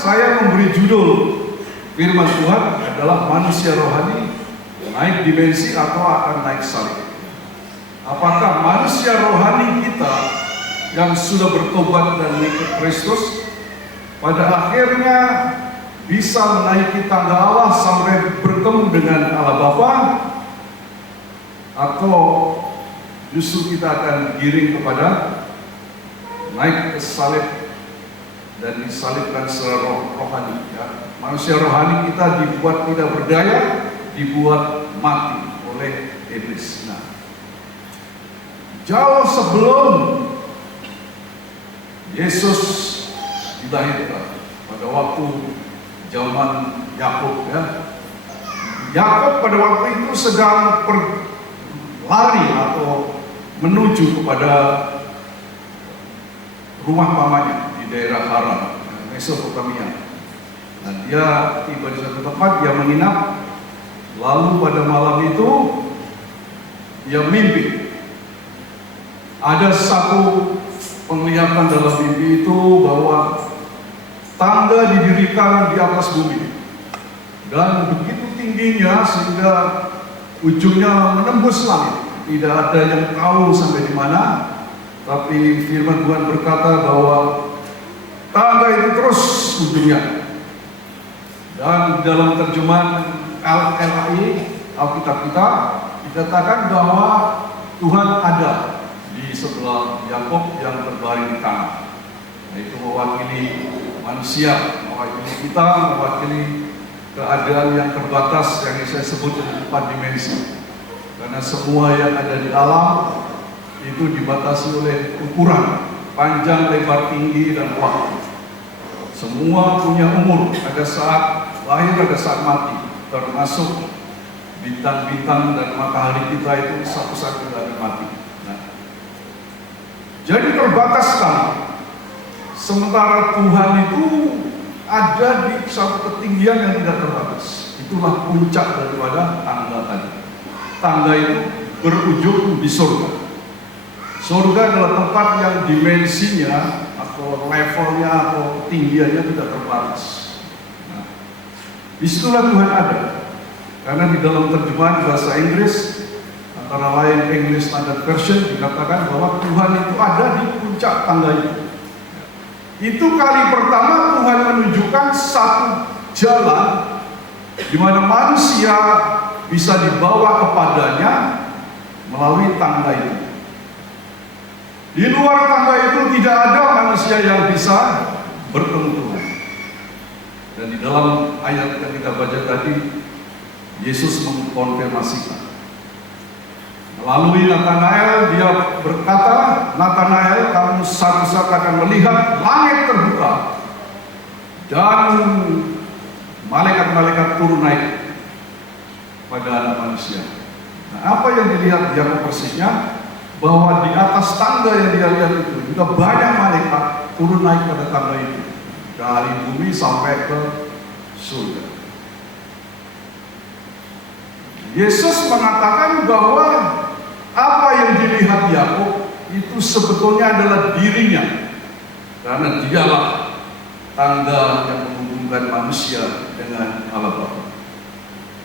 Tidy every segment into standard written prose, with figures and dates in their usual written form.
saya memberi judul firman Tuhan adalah manusia rohani naik dimensi atau akan naik salib. Apakah manusia rohani kita yang sudah bertobat dan mengikut Kristus pada akhirnya bisa menaiki tangga Allah sampai bertemu dengan Allah Bapa, atau justru kita akan giring kepada naik ke salib dan disalibkan secara rohani, ya. Manusia rohani kita dibuat tidak berdaya, dibuat mati oleh iblis. Nah, jauh sebelum Yesus dilahirkan, pada waktu zaman Yakub, ya, Yakub pada waktu itu sedang berlari atau menuju kepada rumah pamannya di daerah Haran, Mesopotamia. Nah, dia tiba di satu tempat, dia menginap. Lalu pada malam itu dia mimpi. Ada satu penglihatan dalam mimpi itu bahwa tangga didirikan di atas bumi dan begitu tingginya sehingga ujungnya menembus langit. Tidak ada yang tahu sampai di mana, tapi firman Tuhan berkata bahwa tangga itu terus ujungnya. Dan dalam terjemahan LLI, Alkitab kita, dikatakan bahwa Tuhan ada di sebelah Yakub yang berbaring di tanah. Nah, itu mewakili manusia, mewakili kita, mewakili keadaan yang terbatas yang saya sebut dengan 4 dimensi. Karena semua yang ada di alam itu dibatasi oleh ukuran panjang, lebar, tinggi, dan waktu. Semua punya umur, ada saat lahir, ada saat mati, termasuk bintang-bintang dan matahari kita itu satu-satu dari mati. Nah, jadi terbatas sekali. Sementara Tuhan itu ada di satu ketinggian yang tidak terbatas. Itulah puncak daripada tangga tadi. Tangga itu berujung di surga. Surga adalah tempat yang dimensinya atau levelnya atau tinggiannya tidak terbatas. Nah, disitulah Tuhan ada. Karena di dalam terjemahan bahasa Inggris, antara lain English Standard Version, dikatakan bahwa Tuhan itu ada di puncak tangga itu. Itu kali pertama Tuhan menunjukkan satu jalan di mana manusia bisa dibawa kepadanya melalui tangga itu. Di luar tangga itu tidak ada manusia yang bisa bertemu Tuhan. Dan di dalam ayat yang kita baca tadi, Yesus mengkonfirmasikan. Melalui Natanael, dia berkata, Natanael, kamu satu saat akan melihat langit terbuka dan malaikat-malaikat turun naik pada anak manusia. Nah, apa yang dilihat dia persisnya? Bahwa di atas tangga yang dia lihat itu juga banyak malaikat turun naik pada tangga itu dari bumi sampai ke surga. Yesus mengatakan bahwa apa yang dilihat Yakub itu sebetulnya adalah dirinya, karena dialah tangga yang menghubungkan manusia dengan Allah Bapa.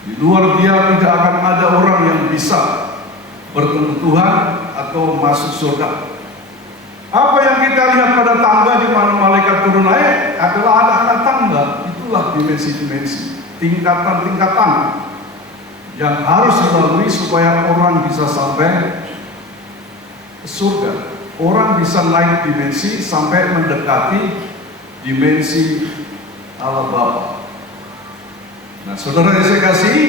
Di luar dia tidak akan ada orang yang bisa bertemu Tuhan atau masuk surga. Apa yang kita lihat pada tangga di mana malaikat turun naik adalah anak-anak tangga. Itulah dimensi-dimensi, tingkatan-tingkatan yang harus dilalui supaya orang bisa sampai ke surga. Orang bisa naik dimensi sampai mendekati dimensi Allah Bapa. Nah, saudara yang saya kasih,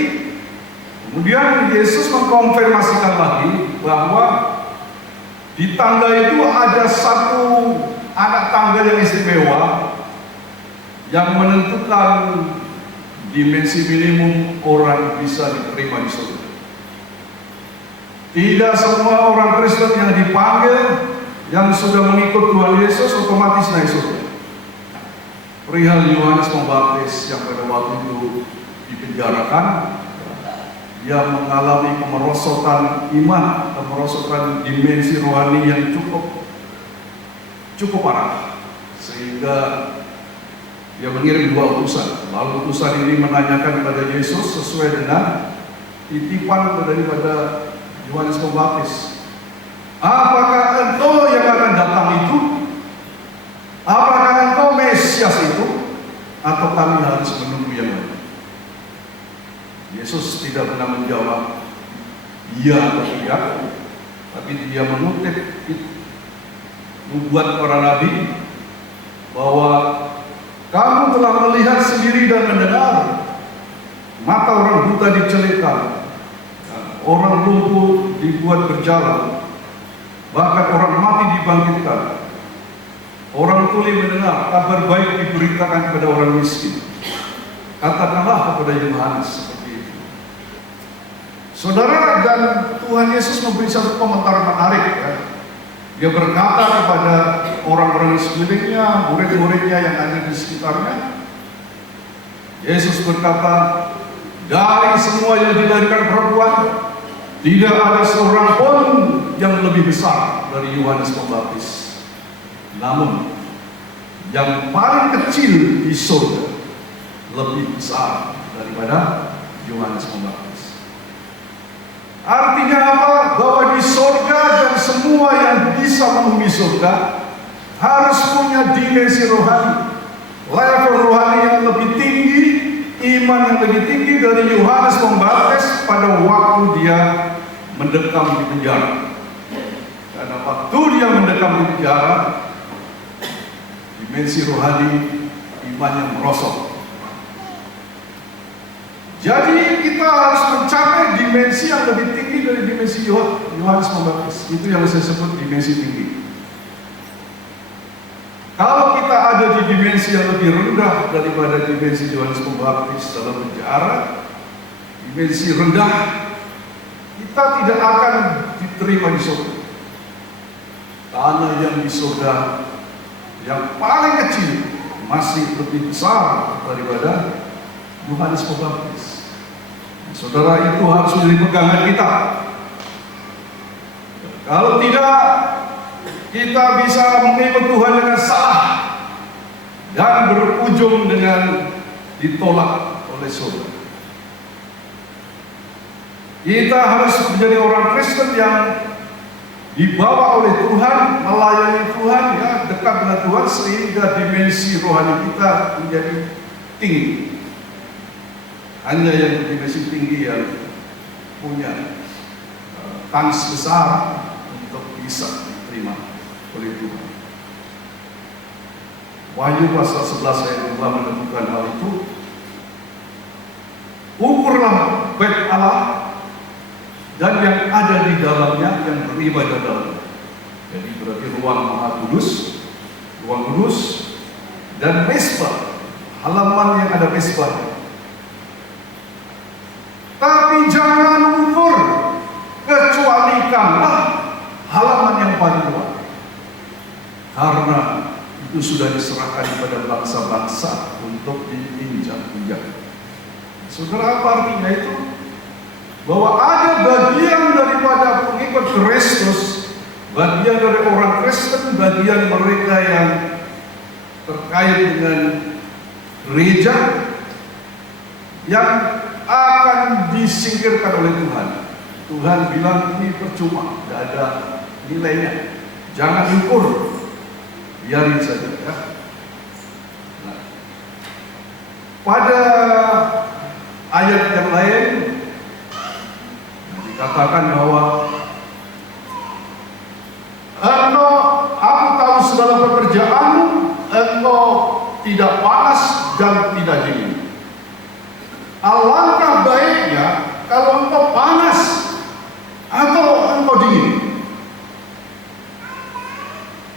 kemudian Yesus mengkonfirmasikan lagi bahwa di tangga itu ada satu anak tangga yang istimewa yang menentukan dimensi minimum orang bisa diterima di surga. Tidak semua orang Kristen yang dipanggil, yang sudah mengikut Tuhan Yesus otomatis naik surga. Perihal Yohanes Pembaptis yang pada waktu itu dipenjarakan, dia mengalami kemerosotan iman, kemerosotan dimensi rohani yang cukup parah, sehingga Dia mengirim 2 utusan. Lalu utusan ini menanyakan kepada Yesus sesuai dengan titipan daripada Yohanes Pembaptis. Apakah engkau yang akan datang itu? Apakah engkau Mesias itu? Atau kami harus menunggu yang lain? Yesus tidak pernah menjawab iya atau tidak, tapi dia mengutip nubuat para nabi bahwa kamu telah melihat sendiri dan mendengar, mata orang buta dicelitkan, orang lumpuh dibuat berjalan, bahkan orang mati dibangkitkan, orang tuli mendengar, kabar baik diberitakan kepada orang miskin. Katakanlah kepada Yohanes seperti itu. Saudara, dan Tuhan Yesus memberi satu komentar menarik ya. Dia berkata kepada orang-orang di sekelilingnya, murid-muridnya yang ada di sekitarnya. Yesus berkata, dari semua yang dilahirkan perempuan, tidak ada seorang pun yang lebih besar dari Yohanes Pembaptis. Namun, yang paling kecil di surga lebih besar daripada Yohanes Pembaptis. Artinya apa? Bahwa di surga dan semua yang bisa menghuni surga harus punya dimensi rohani, level rohani yang lebih tinggi, iman yang lebih tinggi dari Yohanes Pembaptis pada waktu dia mendekam di penjara. Karena waktu dia mendekam di penjara, dimensi rohani imannya merosot. Jadi kita harus mencapai dimensi yang lebih tinggi dari dimensi Yohanes Pembaptis. Itu yang saya sebut dimensi tinggi. Kalau kita ada di dimensi yang lebih rendah daripada dimensi Yohanes Pembaptis dalam penjara, dimensi rendah, kita tidak akan diterima di surga. Karena yang di surga yang paling kecil masih lebih besar daripada Yohanes Pembaptis. Saudara, itu harus menjadi pegangan kita. Kalau tidak, kita bisa mengikut Tuhan dengan salah dan berujung dengan ditolak oleh surga. Kita harus menjadi orang Kristen yang dibawa oleh Tuhan, melayani Tuhan, ya, dekat dengan Tuhan, sehingga dimensi rohani kita menjadi tinggi. Hanya yang dimensi tinggi yang punya kans besar untuk bisa diterima oleh Tuhan. Wahyu pasal 11 ayat 2 menemukan hal itu. Ukurlah bait Allah dan yang ada di dalamnya, yang beribadah dalamnya. Jadi berarti ruang Maha Kudus, ruang kudus, dan mezbah, halaman yang ada mezbah. Tapi jangan ukur, kecualikanlah halaman yang paling luas. Karena itu sudah diserahkan kepada bangsa-bangsa untuk diinjak-injak. Saudara, apa artinya itu? Bahwa ada bagian daripada pengikut Kristus, bagian dari orang Kristen, bagian mereka yang terkait dengan gereja yang akan disingkirkan oleh Tuhan. Tuhan bilang ini percuma, tidak ada nilainya. Jangan ukur, biarin saja ya. Nah, pada ayat yang lain dikatakan bahwa aku tahu segala pekerjaanmu, engkau tidak panas dan tidak dingin. Alangkah baiknya kalau engkau panas atau engkau dingin.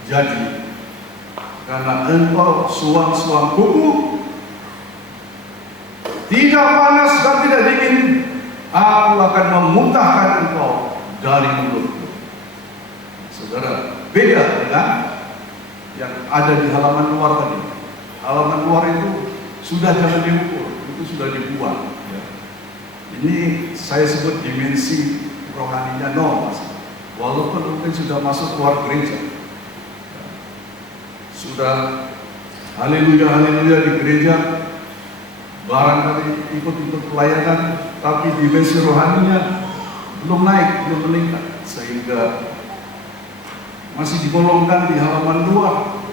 Jadi, karena engkau suam-suam kuku, tidak panas dan tidak dingin, aku akan memuntahkan engkau dari mulutku. Saudara, beda dengan yang ada di halaman luar tadi. Halaman luar itu sudah jangan diukur, itu sudah dibuang. Ya. Ini saya sebut dimensi rohaninya nol, walaupun mungkin sudah masuk luar gereja, sudah haleluya, haleluya di gereja, barangkali ikut pelayanan, tapi dimensi rohaninya belum naik, belum meningkat, sehingga masih digolongkan di halaman luar,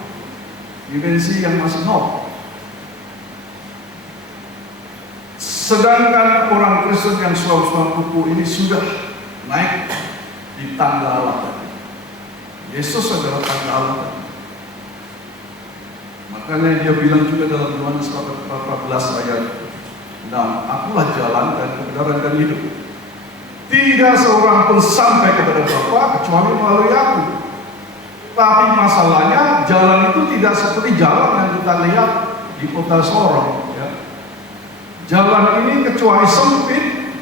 dimensi yang masih nol. Sedangkan orang Kristen yang suam-suam kuku ini sudah naik di tangga Allah. Yesus adalah tangga Allah. Makanya dia bilang juga dalam Yohanes 14 ayat 6, akulah jalan dan kebenaran dan hidup. Tidak seorang pun sampai kepada Bapa kecuali melalui aku. Tapi masalahnya jalan itu tidak seperti jalan yang kita lihat di kota Sorong. Ya. Jalan ini kecuali sempit,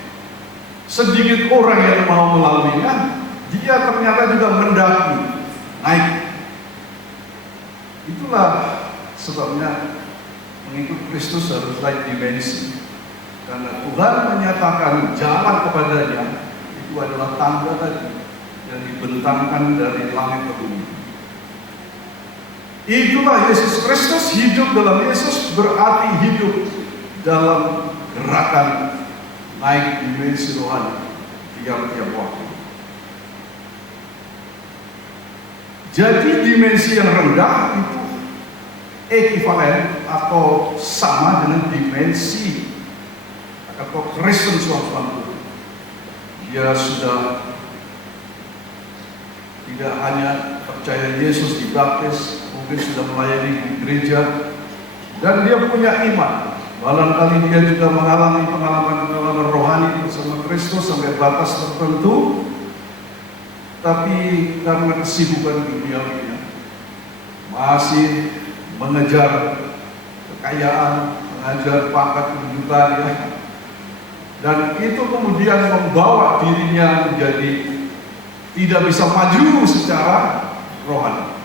sedikit orang yang mau melaluinya, dia ternyata juga mendaki, naik. Itulah sebabnya mengikut Kristus harus naik dimensi. Karena Tuhan menyatakan jalan kepadanya itu adalah tangga tadi yang dibentangkan dari langit ke bumi. Itulah Yesus Kristus. Hidup dalam Yesus berarti hidup dalam gerakan naik dimensi rohani tiap-tiap waktu. Jadi dimensi yang rendah itu ekivalen atau sama dengan dimensi atau Kristen suatu. Dia sudah tidak hanya percaya Yesus dibaptis, mungkin sudah melayani di gereja, dan dia punya iman. Barangkali dia juga mengalami pengalaman rohani bersama Kristus sampai batas tertentu, tapi karena kesibukan duniawinya masih mengejar kekayaan, mengejar pangkat kedudukan, ya. Dan itu kemudian membawa dirinya menjadi tidak bisa maju secara rohani,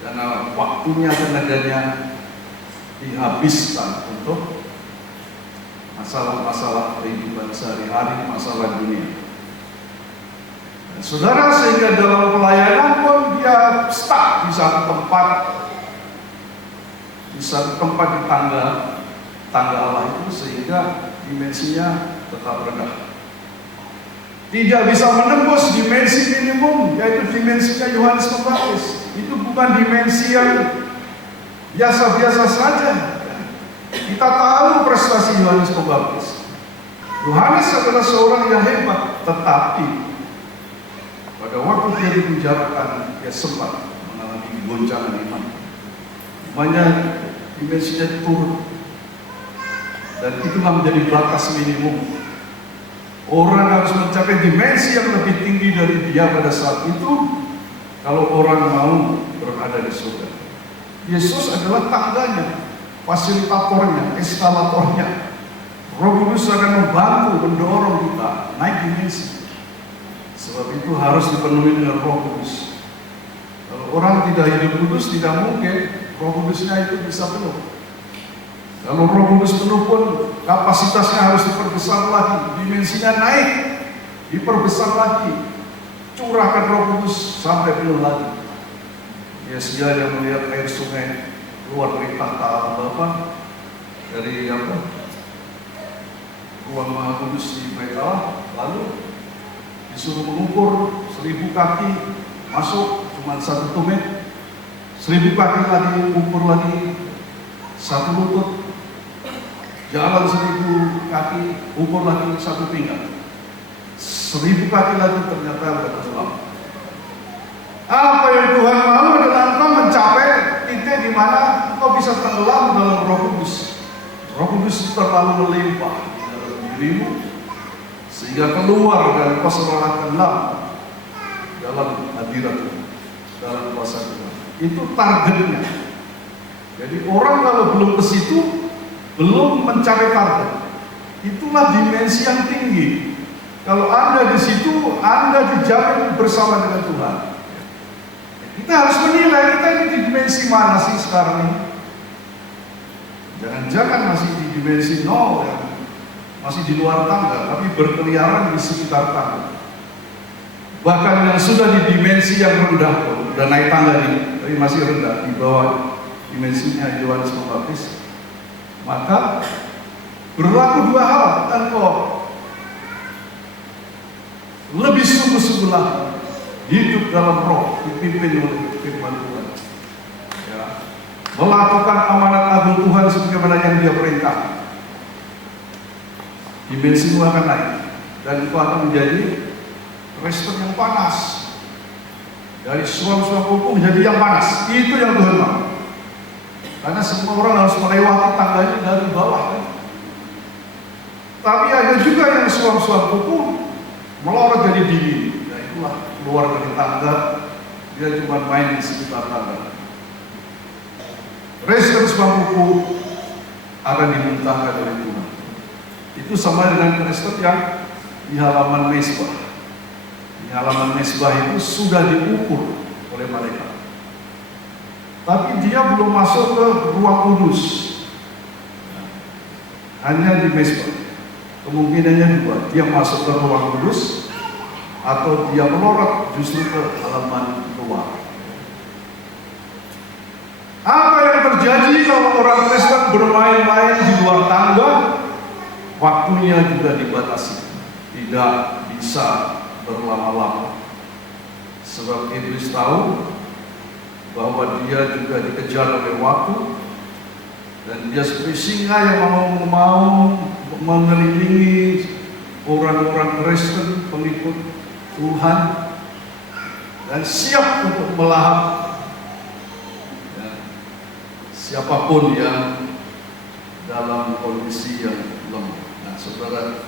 karena waktunya, tenaganya dihabiskan untuk masalah-masalah kehidupan sehari-hari, masalah dunia. Dan saudara, sehingga dalam pelayanan pun dia stuck di satu tempat, di tangga Allah itu, sehingga dimensinya tetap rendah. Tidak bisa menembus dimensi minimum, yaitu dimensinya Yohanes Pembaptis. Itu bukan dimensi yang biasa-biasa saja. Kita tahu prestasi Yohanes Pembaptis. Yohanes adalah seorang yang hebat, tetapi pada waktu dia dipenjarakan, dia sempat mengalami goncangan iman. Imannya dimensinya turun, dan itulah menjadi batas minimum. Orang harus mencapai dimensi yang lebih tinggi dari dia pada saat itu, kalau orang mau berada di surga. Yesus adalah tangganya, fasilitatornya, eskalatornya. Roh Kudus akan membantu, mendorong kita naik dimensi. Sebab itu harus dipenuhi dengan Roh Kudus. Kalau orang tidak hidup kudus, tidak mungkin Roh Kudusnya itu bisa penuh. Kalau Roh Kudus penuh pun kapasitasnya harus diperbesar lagi, dimensinya naik, diperbesar lagi. Curahkan Roh Kudus sampai penuh lagi. Yesus yang melihat air sungai keluar dari tahta Allah Bapa, dari ruang Maha Kudus di Bait Allah, lalu disuruh mengukur 1000 kaki, masuk cuma 1 tumit, 1000 kaki lagi, ukur lagi 1 lutut, jalan 1000 kaki, ukur lagi 1 pinggang, 1000 kaki lagi, ternyata udah tenggelam. Apa yang Tuhan mau adalah engkau mencapai titik di mana engkau bisa tenggelam dalam Roh Kudus. Roh Kudus terlalu melimpah dalam dirimu, sehingga keluar dari persoalan tenggelam dalam hadirat Tuhan, dalam kuasa Tuhan. Itu targetnya. Jadi orang kalau belum ke situ, belum mencapai target. Itulah dimensi yang tinggi. Kalau Anda di situ, Anda dijamin bersama dengan Tuhan. Kita harus menilai kita ini di dimensi mana sih sekarang ini. Jangan-jangan masih di dimensi 0 ya, masih di luar tangga, tapi berkeliaran di sekitar tangga. Bahkan yang sudah di dimensi yang rendah pun, udah naik tangga nih, tapi masih rendah, di bawah dimensinya Yohanes Pembaptis, maka berlaku dua hal. Engkau lebih sungguh-sungguhlah hidup dalam roh, dipimpin oleh firman Tuhan, ya, melakukan amanat agung Tuhan sebagaimana yang Dia perintahkan. Dimensimu akan naik dan itu akan menjadi Kristen yang panas, dari suam-suam hukum menjadi yang panas. Itu yang Tuhan mau. Karena semua orang harus melewati tangganya dari bawah, kan? Tapi ada juga yang suam-suam hukum melorot jadi dingin. Nah itulah keluar dari tangga, dia cuma main di sekitar tangga. Kristen suam hukum akan dimuntahkan oleh Tuhan. Itu sama dengan Kristen yang di halaman mezbah. Di halaman mezbah itu sudah diukur oleh malaikat, tapi dia belum masuk ke ruang kudus, hanya di mezbah. Kemungkinannya dua, dia masuk ke ruang kudus atau dia melorot justru ke halaman luar. Apa yang terjadi kalau orang Kristen bermain-main di luar tangga? Waktunya juga dibatasi, tidak bisa berlama-lama. Sebab iblis tahu bahwa dia juga dikejar oleh waktu, dan dia seperti singa yang mau mengelilingi orang-orang Kristen pengikut Tuhan dan siap untuk melahap ya, siapapun yang dalam kondisi yang lemah. Nah, saudara,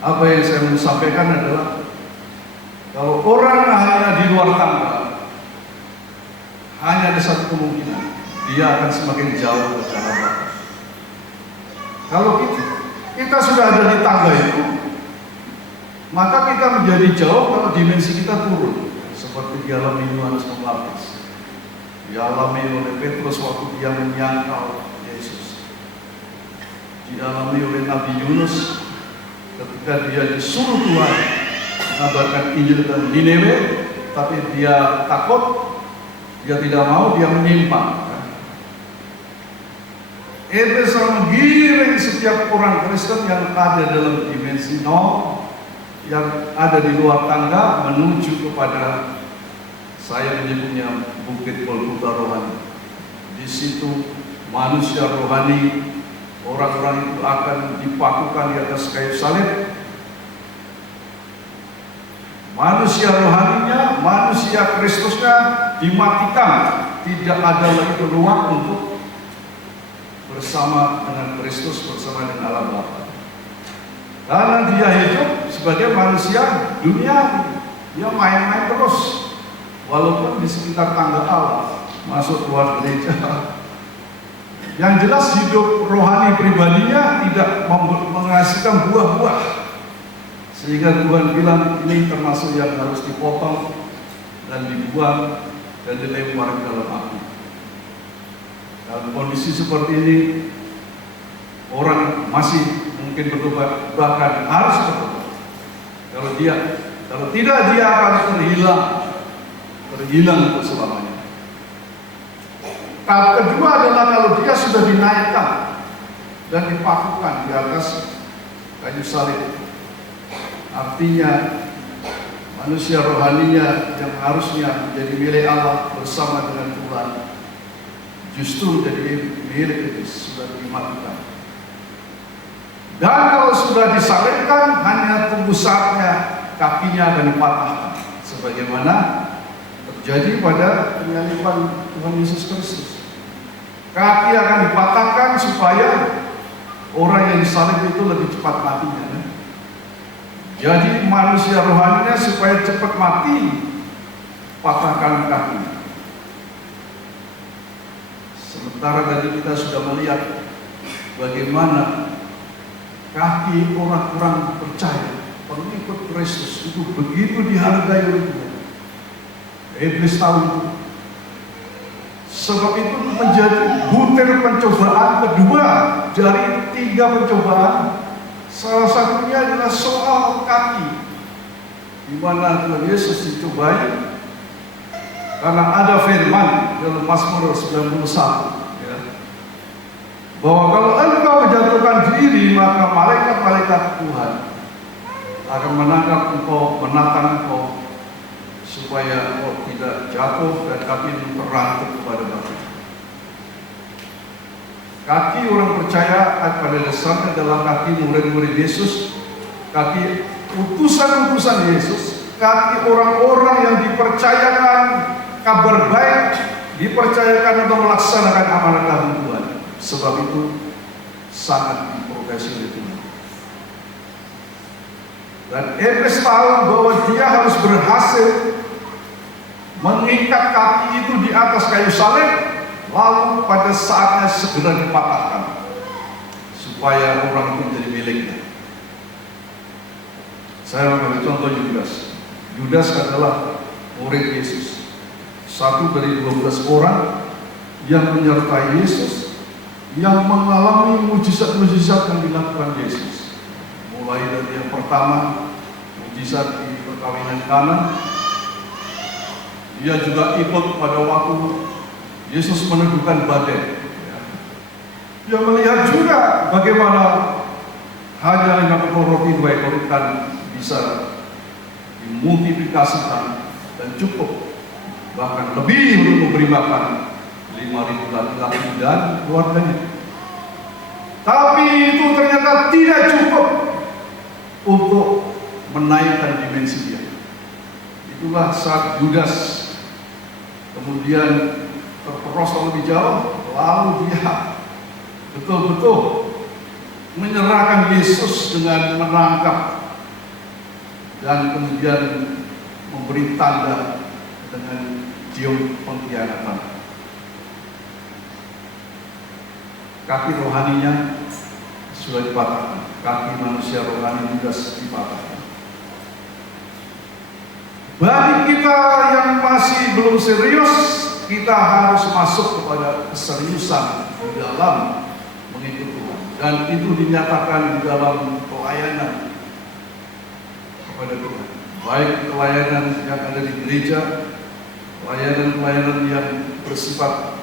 apa yang saya mau sampaikan adalah kalau orang hanya di luar tangga, hanya ada satu kemungkinan, dia akan semakin jauh ke arah Bapa. Kalau kita sudah ada di tangga itu, maka kita menjadi jauh kalau dimensi kita turun, seperti dialami Yohanes Pembaptis, dialami oleh Petrus waktu dia menyangkal Yesus, dialami oleh Nabi Yunus ketika dia disuruh Tuhan mengabarkan Injil ke Niniwe, tapi dia takut, dia tidak mau, dia menyimpang. Iblis menggiring setiap orang Kristen yang ada dalam dimensi nol, yang ada di luar tangga, menuju kepada, saya menyebutnya Bukit Golgota rohani. Di situ manusia rohani, orang-orang itu akan dipakukan di atas kayu salib. Manusia rohaninya, manusia Kristusnya dimatikan, tidak ada lagi peluang untuk bersama dengan Kristus, bersama dengan Allah Bapa. Karena dia hidup sebagai manusia dunia, dia main-main terus, walaupun di sekitar tangga Allah, masuk keluar gereja. Yang jelas hidup rohani pribadinya tidak menghasilkan buah-buah. Sehingga Tuhan bilang ini termasuk yang harus dipotong dan dibuang dan dilempar ke dalam api. Dalam kondisi seperti ini, orang masih mungkin bertobat, bahkan harus bertobat. Kalau tidak dia akan terhilang untuk selamanya. Tahap kedua adalah kalau dia sudah dinaikkan dan dipakukan di atas kayu salib. Artinya manusia rohaninya yang harusnya menjadi milik Allah bersama dengan Tuhan justru jadi milik iblis, sudah dimatikan. Dan kalau sudah disalibkan, hanya tunggu saatnya kakinya akan dipatahkan, sebagaimana terjadi pada penyaliban Tuhan Yesus Kristus. Kaki akan dipatahkan supaya orang yang disalib itu lebih cepat matinya. Jadi manusia rohaninya supaya cepat mati, patahkan kaki. Sementara tadi kita sudah melihat bagaimana kaki orang-orang percaya, pengikut Kristus itu begitu dihargai oleh Tuhan. Iblis tahu itu. Sebab itu menjadi butir pencobaan kedua dari 3 pencobaan. Salah satunya adalah soal kaki, di mana Tuhan Yesus dicobai Karena ada firman dalam Mazmur 91, ya, bahwa kalau engkau menjatuhkan diri, maka malaikat-malaikat Tuhan akan menangkap engkau, menatang engkau, supaya engkau tidak jatuh dan kakimu terangkut kepada batu. Kaki orang percaya pada dasarnya adalah kaki murid-murid Yesus, kaki utusan-utusan Yesus, kaki orang-orang yang dipercayakan kabar baik, dipercayakan untuk melaksanakan amanat Tuhan. Sebab itu sangat diprofesi oleh Tuhan. Dan Efes tahu bahwa dia harus berhasil mengikat kaki itu di atas kayu salib, lalu pada saatnya segera dipatahkan supaya orang itu menjadi miliknya. Saya mengambil contoh Yudas. Yudas adalah murid Yesus, satu dari 12 orang yang menyertai Yesus, yang mengalami mujizat-mujizat yang dilakukan Yesus. Mulai dari yang pertama, mujizat di perkawinan Kana. Dia juga ikut pada waktu Yesus meneduhkan badai. Dia melihat juga bagaimana hanya 50 roti 2 ekor ikan bisa dimultiplikasikan dan cukup, bahkan lebih untuk memberi makan 5.000 laki-laki dan keluarganya. Tapi itu ternyata tidak cukup untuk menaikkan dimensi dia. Itulah saat Yudas kemudian terperosok lebih jauh, lalu dia betul-betul menyerahkan Yesus dengan menangkap dan kemudian memberi tanda dengan cium pengkhianatan. Kaki rohaninya sudah dipatahkan, kaki manusia rohani Yudas dipatahkan. Bagi kita yang masih belum serius, kita harus masuk kepada keseriusan di dalam mengikuti Tuhan, dan itu dinyatakan di dalam pelayanan kepada Tuhan, baik pelayanan yang ada di gereja, pelayanan-pelayanan yang bersifat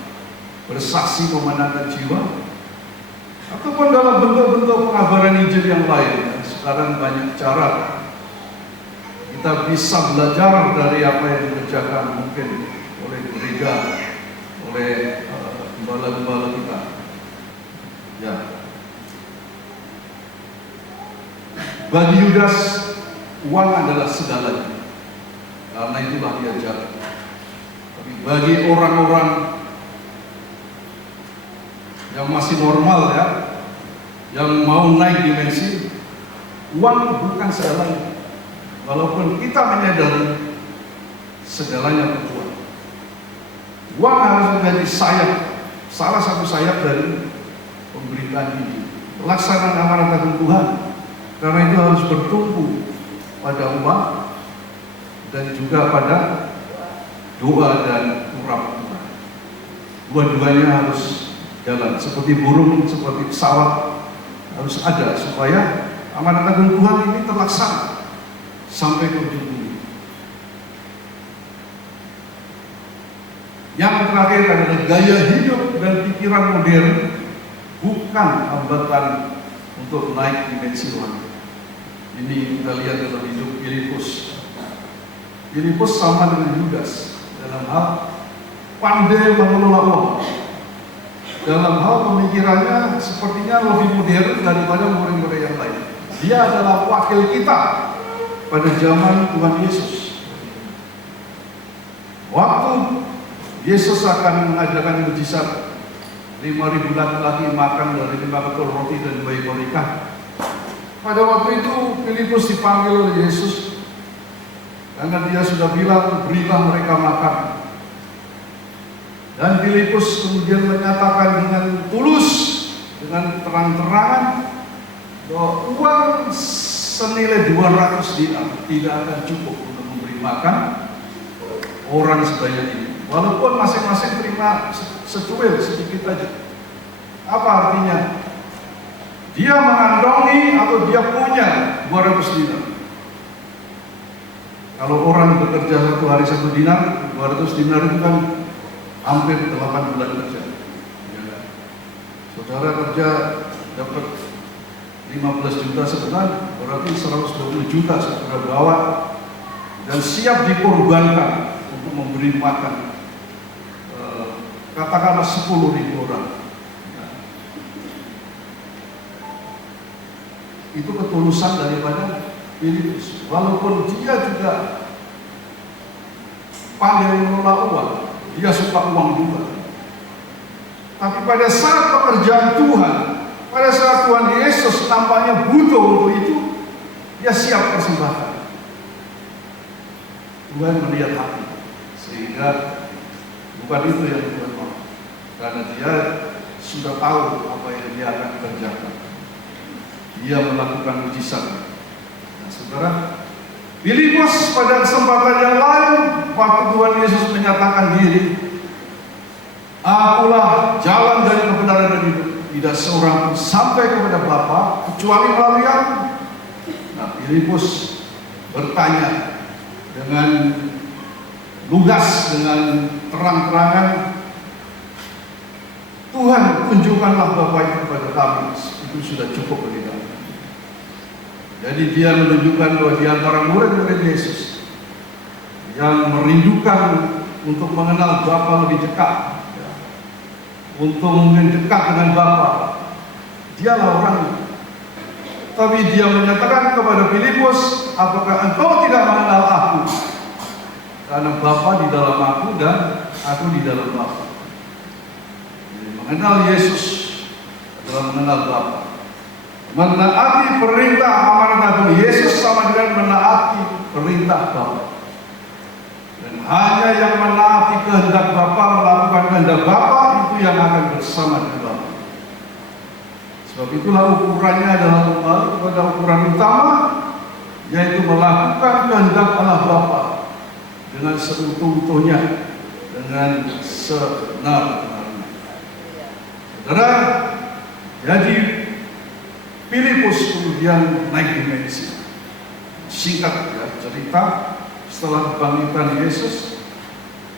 bersaksi memenangkan jiwa, ataupun dalam bentuk-bentuk pengabaran Injil yang lain. Sekarang banyak cara kita bisa belajar dari apa yang dikerjakan mungkin oleh gereja, oleh gembala-gembala kita. Ya. Bagi Yudas, uang adalah segalanya, karena itulah dia jahat. Tapi bagi orang-orang yang masih normal, ya, yang mau naik dimensi, uang bukan segalanya. Walaupun kita menyadari segalanya berjuang, uang harus menjadi sayap, salah satu sayap dari pemberitaan ini, pelaksanaan amanat agung Tuhan. Karena itu harus bertumpu pada uang dan juga pada doa dan urap Tuhan. Dua-duanya harus jalan, seperti burung, seperti pesawat, harus ada supaya amanat agung Tuhan ini terlaksana sampai ke ujung bumi. Yang terakhir adalah gaya hidup dan pikiran modern bukan hambatan untuk naik dimensi rohani. Ini kita lihat dalam hidup Filipus. Filipus sama dengan Yudas dalam hal pandai mengelola uang. Dalam hal pemikirannya sepertinya lebih modern daripada murid-murid yang lain. Dia adalah wakil kita pada zaman Tuhan Yesus. Waktu Yesus akan mengajarkan mujizat 5.000 laki-laki makan dari 5 ekor roti dan 2 ekor ikan. Pada waktu itu Filipus dipanggil oleh Yesus karena dia sudah bilang, berilah mereka makan. Dan Filipus kemudian menyatakan dengan tulus, dengan terang-terangan, bahwa uang senilai 200 dinar tidak akan cukup untuk memberi makan orang sebanyak ini. Walaupun masing-masing terima secuil sedikit aja. Apa artinya? Dia mengantongi atau dia punya 200 dinar. Kalau orang bekerja 1 hari 1 dinar, 200 dinar itu kan hampir 8 bulan kerja. Ya. Saudara kerja dapat 15 juta sebulan, berarti 120 juta saudara bawa dan siap dikorbankan untuk memberi makan katakanlah 10.000 orang. Ya. Itu ketulusan daripada Filipus, walaupun dia juga pandai mengelola uang, dia suka uang juga. Tapi pada saat pekerjaan Tuhan, pada saat Tuhan Yesus nampaknya butuh untuk itu, dia siap persembahkan. Tuhan melihat hati, sehingga bukan itu yang Tuhan mau, karena dia sudah tahu apa yang dia akan kerjakan. Dia melakukan mujizat. Nah, saudara, Filipus pada kesempatan yang lain, waktu Tuhan Yesus menyatakan diri, "Akulah jalan dari kebenaran dan hidup. Tidak seorang pun sampai kepada Bapa kecuali melalui Aku." Nah, Filipus bertanya dengan lugas, dengan terang-terangan, "Tuhan, tunjukkanlah Bapa itu kepada kami, itu sudah cukup bagi kami." Jadi dia menunjukkan bahwa di antara murid-murid Yesus yang merindukan untuk mengenal Bapa lebih dekat, untuk mungkin dekat dengan Bapa, dialah orangnya. Tapi dia menyatakan kepada Filipus, "Apakah engkau tidak mengenal Aku? Karena Bapa di dalam Aku dan Aku di dalam Bapa." Jadi mengenal Yesus adalah mengenal Bapa. Menaati perintah amanat Agung Yesus sama dengan menaati perintah Bapa. Dan hanya yang menaati kehendak Bapa, melakukan kehendak Bapa, itu yang akan bersama dengan Bapa. Sebab itulah ukurannya adalah kembali kepada ukuran utama, yaitu melakukan kehendak Allah Bapa dengan seutuh-utuhnya, dengan sebenar-benarnya. Saudara, jadi Filipus kemudian naik dimensi. Singkat ya cerita, setelah kebangkitan Yesus,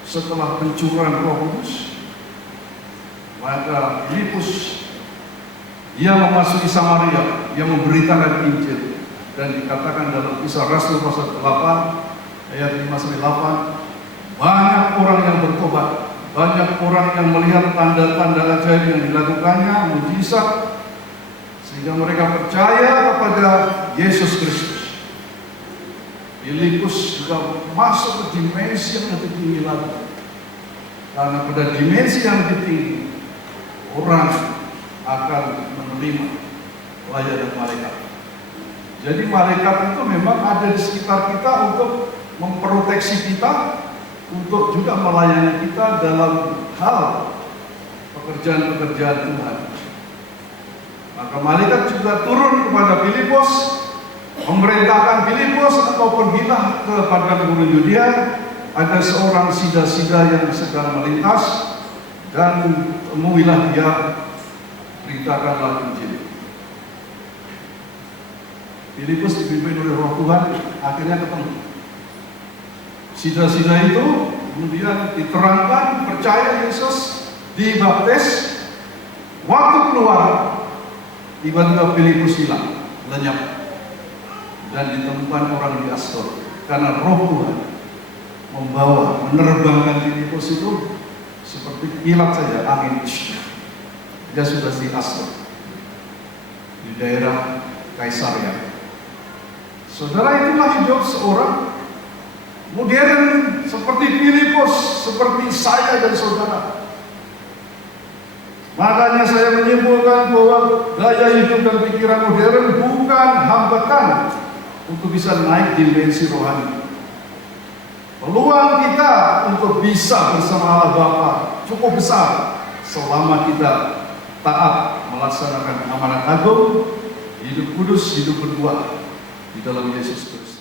setelah pencurahan Roh Kudus, maka Filipus dia memasuki Samaria, dia memberitakan Injil, dan dikatakan dalam Kisah Rasul pasal 8 ayat 5-8, banyak orang yang bertobat, banyak orang yang melihat tanda-tanda ajaib yang dilakukannya, mujizat, sehingga mereka percaya kepada Yesus Kristus. Filipus juga masuk ke dimensi yang lebih tinggi lagi, karena pada dimensi yang lebih tinggi orang akan menerima pelayanan malaikat. Jadi malaikat itu memang ada di sekitar kita untuk memproteksi kita, untuk juga melayani kita dalam hal pekerjaan-pekerjaan Tuhan. Maka malaikat juga turun kepada Filipus, memerintahkan Filipus ataupun pergilah ke padang gurun Yudea. Ada seorang sida-sida yang sedang melintas, dan temuilah dia, beritakanlah Injil. Filipus dipimpin oleh Roh Tuhan, akhirnya ketemu. Sida-sida itu kemudian diterangkan, percaya Yesus, dibaptis. Waktu keluar, tiba-tiba Filipus hilang, lenyap, dan ditemukan orang di Asdod, karena Roh Tuhan membawa, menerbangkan Filipus itu seperti kilat saja, angin. Dia sudah di Asdod, di daerah Kaisaria. Saudara, itulah hidup seorang modern seperti Filipus, seperti saya dan saudara. Makanya saya menyimpulkan bahwa gaya hidup dan pikiran modern bukan hambatan untuk bisa naik dimensi rohani. Peluang kita untuk bisa bersama Allah Bapa cukup besar selama kita taat melaksanakan amanat agung, hidup kudus, hidup berdua di dalam Yesus Kristus.